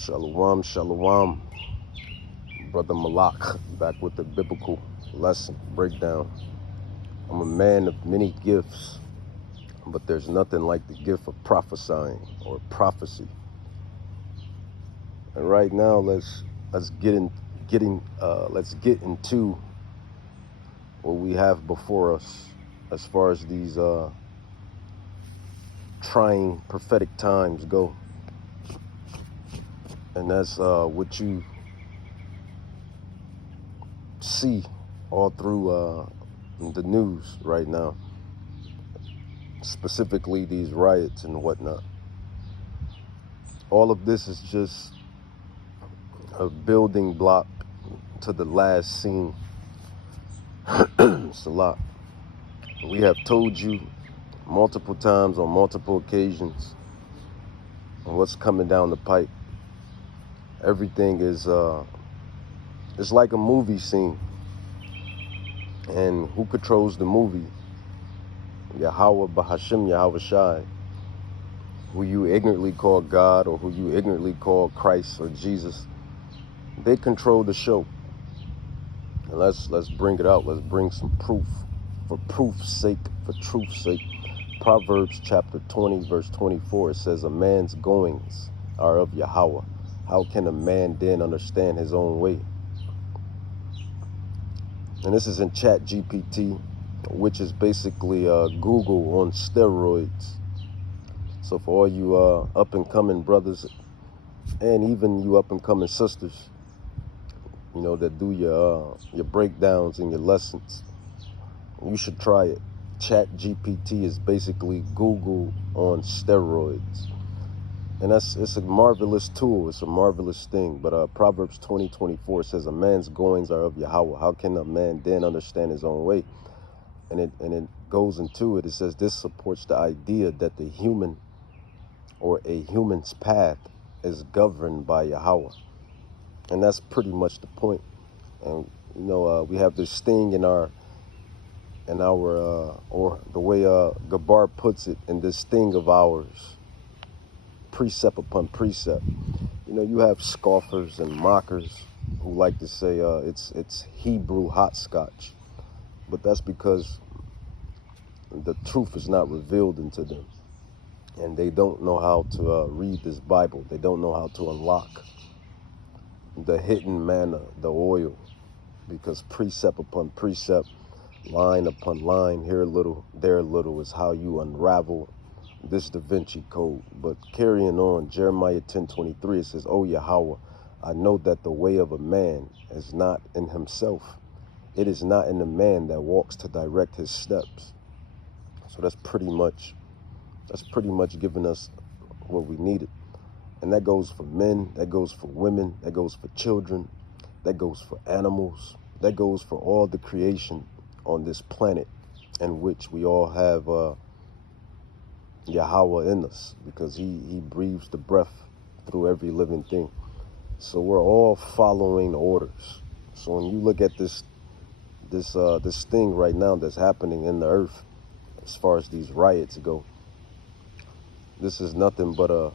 Shalom, shalom. Brother Malak, back with the biblical lesson breakdown. I'm a man of many gifts, but there's nothing like the gift of prophesying or prophecy. And right now, let's get into what we have before us as far as these trying prophetic times go. And that's what you see all through the news right now, specifically these riots and whatnot. All of this is just a building block to the last scene. It's a lot. We have told you multiple times on multiple occasions what's coming down the pipe. Everything is it's like a movie scene. And who controls the movie? Yahweh Bahashim Yahweh Shai, who you ignorantly call God or who you ignorantly call Christ or Jesus. They control the show. And let's bring it out. Let's bring some proof. For proof's sake, for truth's sake. Proverbs chapter 20, verse 24, it says, a man's goings are of Yahweh. How can a man then understand his own way? And this is in Chat GPT, which is basically Google on steroids. So for all you up-and-coming brothers and even you up-and-coming sisters, you know, that do your breakdowns and your lessons, you should try it. Chat GPT is basically Google on steroids. And it's a marvelous tool. It's a marvelous thing. But Proverbs 20:24 says, a man's goings are of Yahweh. How can a man then understand his own way? And it goes into it. It says this supports the idea that the human or a human's path is governed by Yahweh. And that's pretty much the point. And, you know, we have this thing in our or the way Gabar puts it, in this thing of ours, precept upon precept. You know, you have scoffers and mockers who like to say it's Hebrew hopscotch. But that's because the truth is not revealed into them. And they don't know how to read this Bible. They don't know how to unlock the hidden manna, the oil, because precept upon precept, line upon line, here a little, there a little, is how you unravel this Da Vinci Code. But carrying on, Jeremiah 10:23, it says, O Yahweh, I know that the way of a man is not in himself. It is not in the man that walks to direct his steps. So that's pretty much giving us what we needed. And that goes for men, that goes for women, that goes for children, that goes for animals, that goes for all the creation on this planet, in which we all have Yahweh in us, because he breathes the breath through every living thing. So we're all following orders. So when you look at this thing right now that's happening in the earth, as far as these riots go, this is nothing but a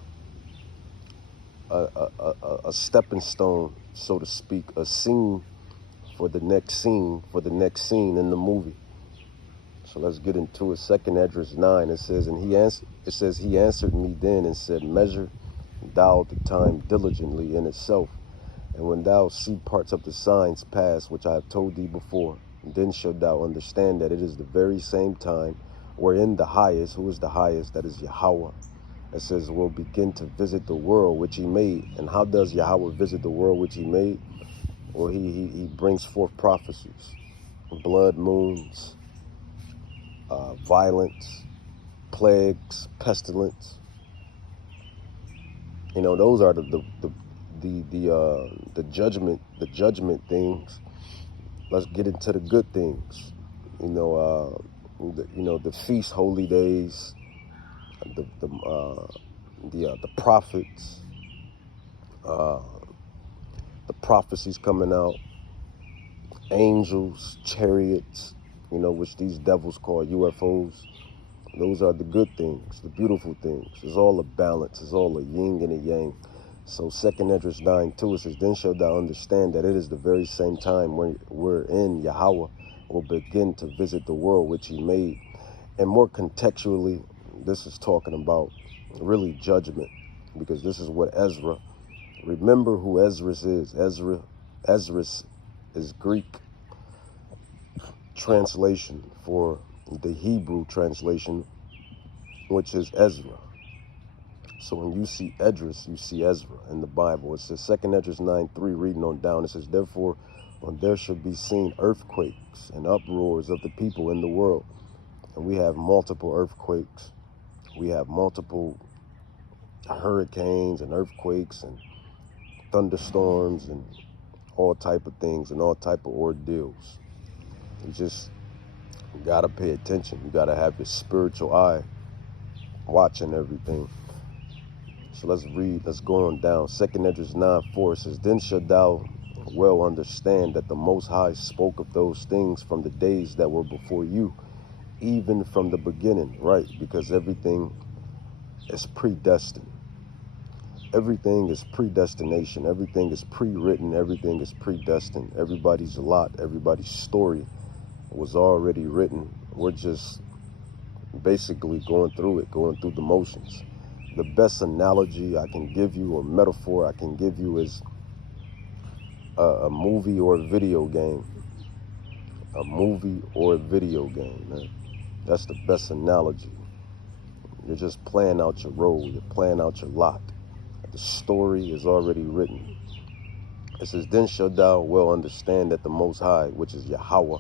stepping stone, so to speak, a scene for the next scene in the movie. So let's get into it. 2nd Esdras 9, it says, and he answered me then and said, measure thou the time diligently in itself, and when thou see parts of the signs pass, which I have told thee before, then shalt thou understand that it is the very same time wherein the highest, who is the highest, that is Yahweh, it says, will begin to visit the world which he made. And how does Yahweh visit the world which he made? Well, he brings forth prophecies, blood moons, violence, plagues, pestilence. You know, those are the judgment things. Let's get into the good things. You know, the feast, holy days, the prophets, the prophecies coming out, angels, chariots, you know, which these devils call UFOs. Those are the good things, the beautiful things. It's all a balance. It's all a yin and a yang. So 2nd Esdras 9:2, it says, then shalt thou understand that it is the very same time wherein Yahweh will begin to visit the world which he made. And more contextually, this is talking about really judgment, because this is what Ezra, remember who Esdras is. Esdras is Greek translation for the Hebrew translation, which is Ezra. So when you see Esdras, you see Ezra in the Bible. It says 2nd Esdras 9:3, reading on down, it says, therefore, when there should be seen earthquakes and uproars of the people in the world, and we have multiple earthquakes, we have multiple hurricanes and earthquakes and thunderstorms and all type of things and all type of ordeals. You just gotta pay attention. You gotta have your spiritual eye watching everything. So let's read, let's go on down. 2nd Esdras 9:4 says, then shalt thou well understand that the Most High spoke of those things from the days that were before you, even from the beginning, right? Because everything is predestined. Everything is predestination. Everything is pre-written. Everything is predestined. Everybody's lot, everybody's story was already written. We're just basically going through it, going through the motions. The best analogy I can give you, or metaphor I can give you, is a movie or a video game. A movie or a video game, man. That's the best analogy. You're just playing out your role. You're playing out your lot. The story is already written. It says, then shalt thou well understand that the Most High, which is Yahweh,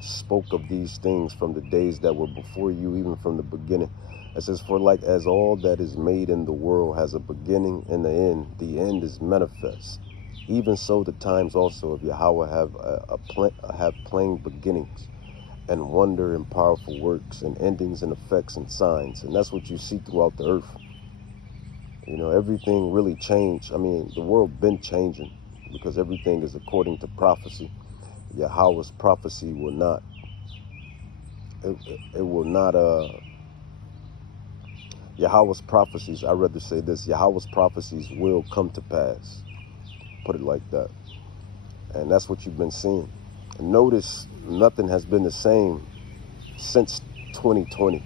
spoke of these things from the days that were before you, even from the beginning. It says, for like as all that is made in the world has a beginning and the end is manifest. Even so the times also of Yahweh have plain beginnings, and wonder and powerful works, and endings and effects and signs. And that's what you see throughout the earth. You know, everything really changed. I mean, the world been changing, because everything is according to prophecy. Yahweh's prophecy will not, it will not, Yahweh's prophecies, I'd rather say this, Yahweh's prophecies will come to pass. Put it like that. And that's what you've been seeing. And notice nothing has been the same since 2020.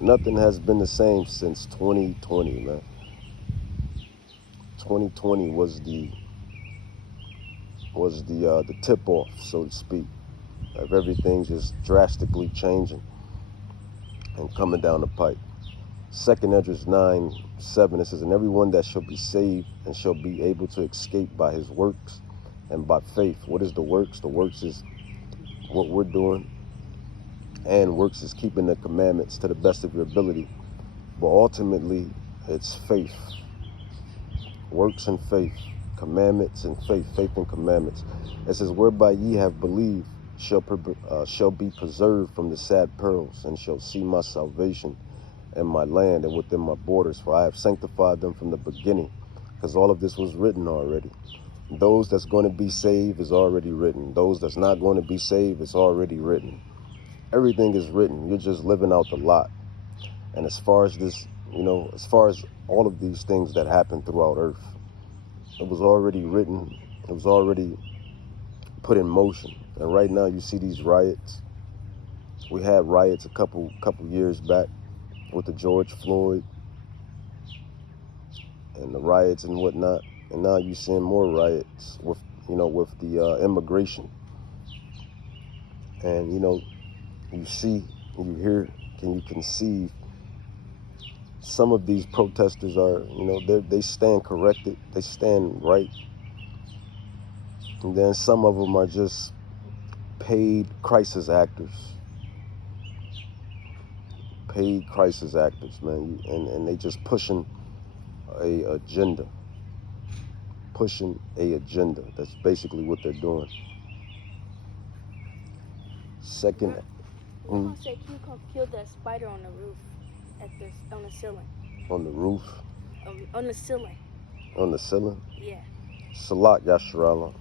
Nothing has been the same since 2020, man. 2020 was the tip-off, so to speak, of everything just drastically changing and coming down the pipe. 2nd Esdras 9:7, it says, and everyone that shall be saved and shall be able to escape by his works and by faith. What is the works? The works is what we're doing, and works is keeping the commandments to the best of your ability. But ultimately, it's faith. Works and faith. Commandments and faith. Faith and commandments. It says, whereby ye have believed shall be preserved from the sad pearls, and shall see my salvation in my land and within my borders. For I have sanctified them from the beginning. Because all of this was written already. Those that's going to be saved is already written. Those that's not going to be saved is already written. Everything is written. You're just living out the lot. And as far as this, you know, as far as all of these things that happen throughout earth, it was already written. It was already put in motion. And right now you see these riots. We had riots a couple years back with the George Floyd and the riots and whatnot. And now you're seeing more riots with, you know, with the immigration. And, you know, you see, you hear, can you conceive? Some of these protesters are, you know, they stand corrected. They stand right. And then some of them are just paid crisis actors. Paid crisis actors, man. And they just pushing a agenda. Pushing a agenda. That's basically what they're doing. Second. Say, can you come kill that spider on the roof, on the ceiling? On the roof? On the ceiling. On the ceiling? Yeah. Salat Yasharala.